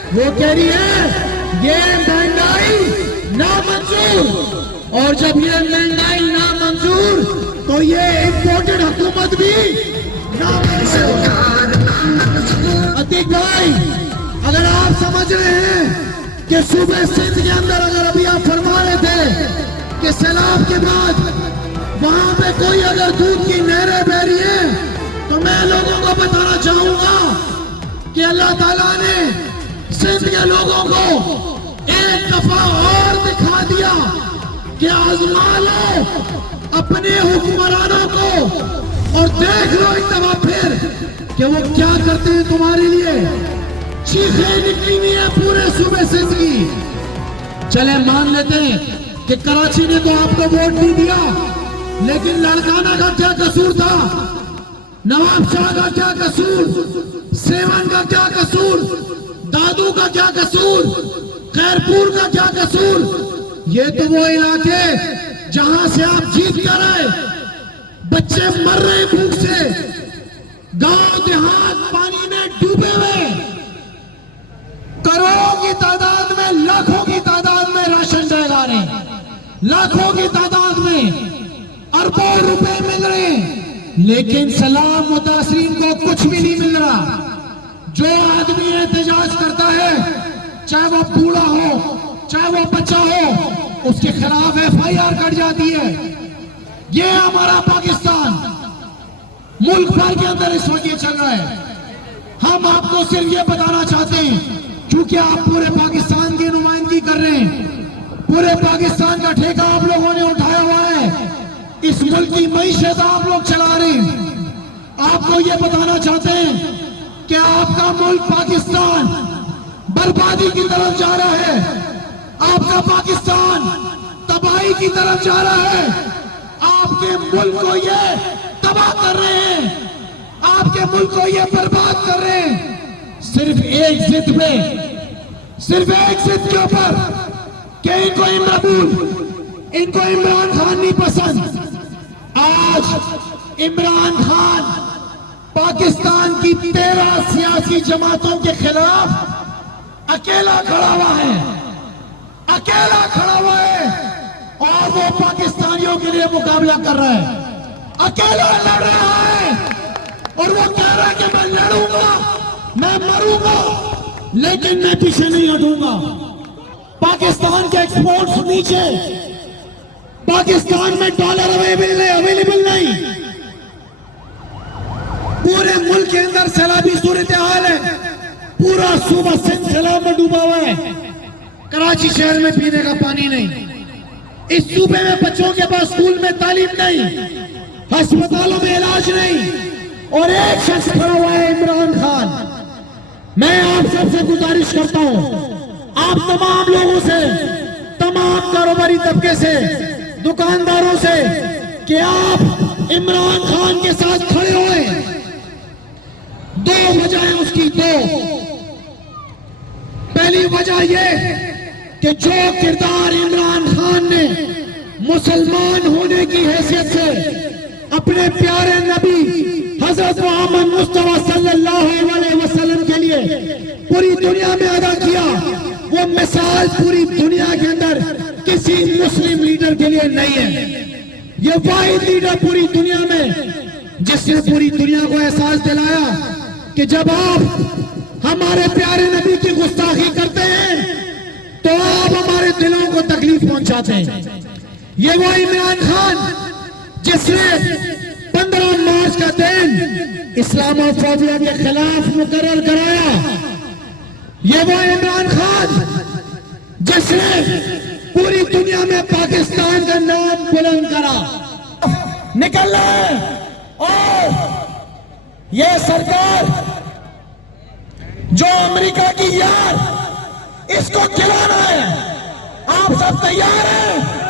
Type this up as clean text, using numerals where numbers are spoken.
वो कह रही है ये महंगाई नामंजूर, और जब ये महंगाई नामंजूर तो ये इम्पोर्टेड हुकूमत भी नामंजूर। अतीक भाई, अगर आप समझ रहे हैं कि सूबे सिंध के अंदर अगर अभी आप फरमा रहे थे कि सैलाब के बाद वहां पे कोई अगर दूध की नहरें बह रही है, तो मैं लोगों को बताना चाहूंगा कि अल्लाह ताला ने सिंध के लोगों को एक दफा और दिखा दिया कि आजमा लो अपने हुक्मरानों को और देख लो एक दफा फिर कि वो क्या करते हैं तुम्हारे लिए। चीखें निकली नहीं है पूरे सूबे सिंध की। चले मान लेते हैं कि कराची ने तो आपको वोट नहीं दिया, लेकिन लड़काना का क्या कसूर था, नवाब शाह का क्या कसूर, सेवन का क्या कसूर, दादू का क्या कसूर, खैरपुर का क्या कसूर। ये तो वो इलाके जहां से आप जीत कर आए, बच्चे मर रहे भूख से, गांव देहात पानी में डूबे हुए, करोड़ों की तादाद में, लाखों की तादाद में राशन बैग आ रहे हैं, लाखों की तादाद में अरबों रुपए मिल रहे हैं, लेकिन सलाम मुतासरीन को कुछ भी नहीं मिल रहा। जो आदमी एहतजाज करता है, चाहे वो बूढ़ा हो चाहे वो बच्चा हो, उसके खिलाफ FIR कट जाती है। ये हमारा पाकिस्तान मुल्क भर के अंदर इस वक्त ये चल रहा है। हम आपको सिर्फ ये बताना चाहते हैं, क्योंकि आप पूरे पाकिस्तान की नुमाइंदगी कर रहे हैं, पूरे पाकिस्तान का ठेका आप लोगों ने उठाया हुआ है, इस मुल्क की मईशत आप लोग चला रहे हैं। आपको ये बताना चाहते हैं कि आपका मुल्क पाकिस्तान बर्बादी की तरफ जा रहा है, आपका पाकिस्तान तबाही की तरफ जा रहा है। आपके मुल्क को ये तबाह कर रहे हैं, आपके मुल्क को ये बर्बाद कर रहे हैं, सिर्फ एक जिद पे, सिर्फ एक जिद के ऊपर कि इनको इमरान खान नहीं पसंद। आज इमरान खान पाकिस्तान की 13 सियासी जमातों के खिलाफ अकेला खड़ा हुआ है, अकेला खड़ा हुआ है, और वो पाकिस्तानियों के लिए मुकाबला कर रहा है, अकेला लड़ रहा है, और वो कह रहा है कि मैं लड़ूंगा, मैं मरूंगा, लेकिन मैं पीछे नहीं हटूंगा। पाकिस्तान के एक्सपोर्ट्स नीचे, पाकिस्तान में डॉलर अवेलेबल नहीं, पूरे मुल्क के अंदर सैलाबी सूरत हाल है, पूरा सूबा सिंध सैलाब में डूबा हुआ है, कराची शहर में पीने का पानी नहीं, इस सूबे में बच्चों के पास स्कूल में तालीम नहीं, अस्पतालों में इलाज नहीं, और एक शख्स खड़ा हुआ है इमरान खान। मैं आप सबसे गुजारिश करता हूं, आप तमाम लोगों से, तमाम कारोबारी तबके से, दुकानदारों से, कि आप इमरान खान के साथ खड़े हुए। दो वजह उसकी, दो। पहली वजह यह कि जो किरदार इमरान खान ने मुसलमान होने की हैसियत से अपने प्यारे नबी हजरत मोहम्मद मुस्तफा सल्लल्लाहु अलैहि वसल्लम के लिए पूरी दुनिया में अदा किया, वो मिसाल पूरी दुनिया के अंदर किसी मुस्लिम लीडर के लिए नहीं है। ये वाहिद लीडर पूरी दुनिया में जिसने पूरी दुनिया को एहसास दिलाया कि जब आप हमारे प्यारे नबी की गुस्ताखी करते हैं तो आप हमारे दिलों को तकलीफ पहुंचाते हैं। ये वो इमरान खान जिसने 15 मार्च का दिन इस्लामोफोबिया के खिलाफ मुकर्रर कराया, ये वो इमरान खान जिसने पूरी दुनिया में पाकिस्तान का नाम बुलंद करा। निकल रहा है, और ये सरकार जो अमेरिका की यार, इसको खिलाना है। आप सब तैयार हैं?